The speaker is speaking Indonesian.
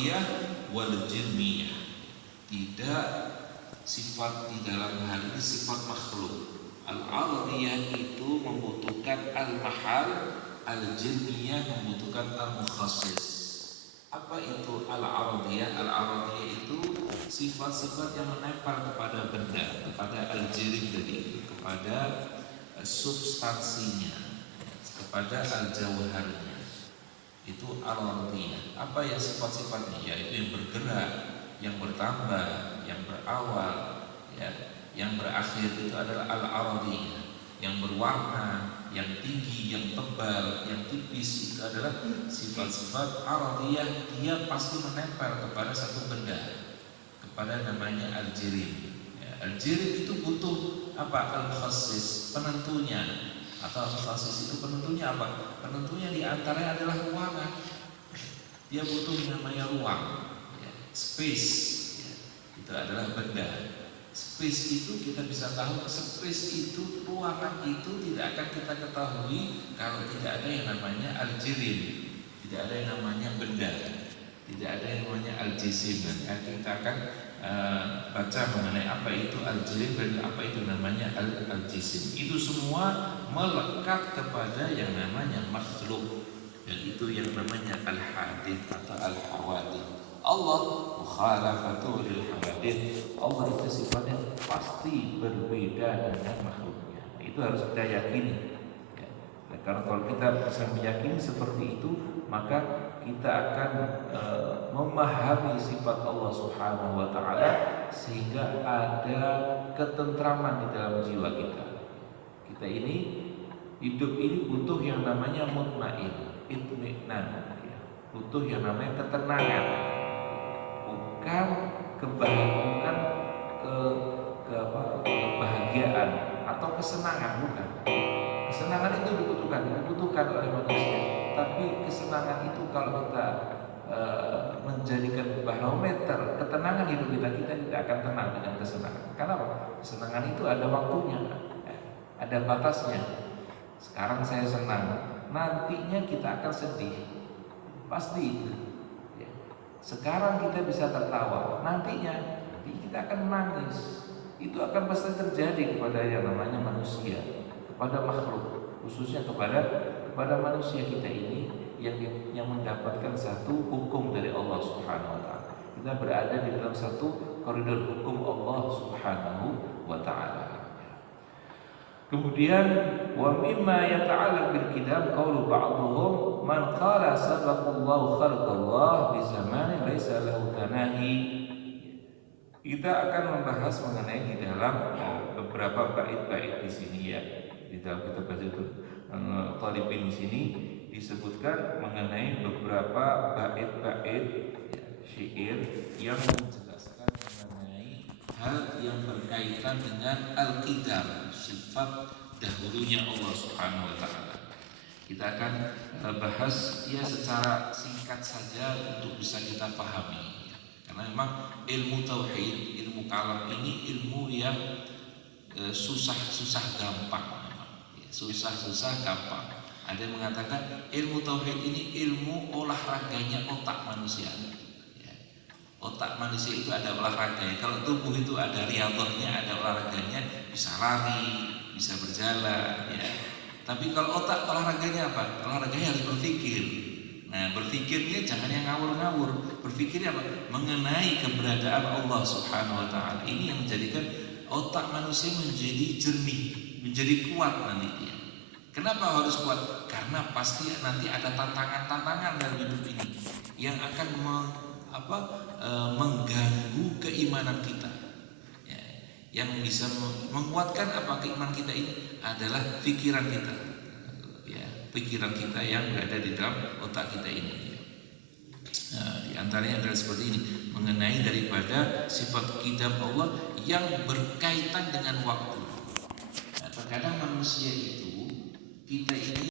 al-aradiyah wal jilmiyah. Tidak sifat di dalam hal ini sifat makhluk. Al-aradiyah itu membutuhkan al-mahal, al-jilmiyah membutuhkan al-mukhassis. Apa itu al-aradiyah? Al-aradiyah itu sifat-sifat yang menempel kepada benda, kepada al-jirim tadi, kepada substansinya, kepada al-jawharnya. Itu al-aradiyah. Apa yang sifat-sifatnya? Yaitu yang bergerak, yang bertambah, yang berawal, ya, yang berakhir, itu adalah al-aradiyah. Yang berwarna, yang tinggi, yang tebal, yang tipis, itu adalah sifat-sifat aradiyah. Dia pasti menempel kepada satu benda, kepada namanya al-jirim. Ya, al-jirim itu butuh apa? Al-mukhassis, penentunya. Atau al-mukhassis itu penentunya apa? Penentunya diantaranya adalah ruangan. Dia butuh yang namanya ruang, ya, space, ya, itu adalah benda. Space itu kita bisa tahu, space itu, ruangan itu tidak akan kita ketahui kalau tidak ada yang namanya al-jirim, tidak ada yang namanya benda, tidak ada yang namanya al-jisim. Dan kita akan baca mengenai apa itu al-jirim dan apa itu namanya al-jisim. Itu semua melekat kepada yang namanya makhluk, dan itu yang namanya al-hadith atau al-hawadith. Allah mukhalafatu lil hawadith. Allah itu sifatnya pasti berbeda dengan makhluknya. Itu harus kita yakini, ya. Nah, karena kalau kita bisa meyakini seperti itu, maka kita akan memahami sifat Allah Subhanahu wa taala sehingga ada ketentraman di dalam jiwa kita. Kita ini hidup ini butuh yang namanya mutmain, itminan, ya. Butuh yang namanya ketenangan. Bukan kebahagiaan, kebahagiaan atau kesenangan, bukan. Kesenangan itu dibutuhkan oleh manusia. Tapi kesenangan itu kalau kita menjadikan barometer ketenangan hidup kita tidak akan tenang dengan kesenangan. Kenapa? Kesenangan itu ada waktunya, ada batasnya. Sekarang saya senang, nantinya kita akan sedih, pasti itu. Sekarang kita bisa tertawa, nantinya kita akan menangis. Itu akan pasti terjadi kepada yang namanya manusia, kepada makhluk, khususnya kepada manusia kita ini yang mendapatkan satu hukum dari Allah Subhanahu wa taala. Kita berada di dalam satu koridor hukum Allah Subhanahu wa taala. Kemudian wa mimma yata'allaq bil qidam qaulu ba'dhum man qala sabaqallahu khalqallah bi zamani laisa lahu tanahi. Kita akan membahas mengenai di dalam beberapa bait-bait di sini, ya. Di dalam kitab Talibin di sini disebutkan mengenai beberapa bait-bait, ya, syair yang menjelaskan mengenai hal yang berkaitan dengan al-qidam, sifat dahulunya Allah Subhanahu wa taala. Kita akan bahas ya secara singkat saja untuk bisa kita pahami, ya. Karena memang ilmu tauhid, ilmu kalam ini ilmu yang susah gampang, ya, susah gampang. Ada yang mengatakan ilmu tauhid ini ilmu olahraganya otak manusia. Otak manusia itu ada olahraganya. Kalau tubuh itu ada riyadhahnya, ada olahraganya, bisa lari, bisa berjalan, ya. Tapi kalau otak olahraganya apa? Olahraganya harus berpikir. Nah, berpikirnya jangan yang ngawur-ngawur. Berpikirnya apa? Mengenai keberadaan Allah Subhanahu wa taala. Ini yang menjadikan otak manusia menjadi jernih, menjadi kuat nanti dia. Kenapa harus kuat? Karena pasti nanti ada tantangan-tantangan dalam hidup ini yang akan mengganggu keimanan kita, ya. Yang bisa menguatkan apa keimanan kita ini adalah pikiran kita, ya, pikiran kita yang berada di dalam otak kita ini, ya. Nah, di antaranya adalah seperti ini mengenai daripada sifat qidam Allah yang berkaitan dengan waktu. Nah, terkadang manusia itu kita ini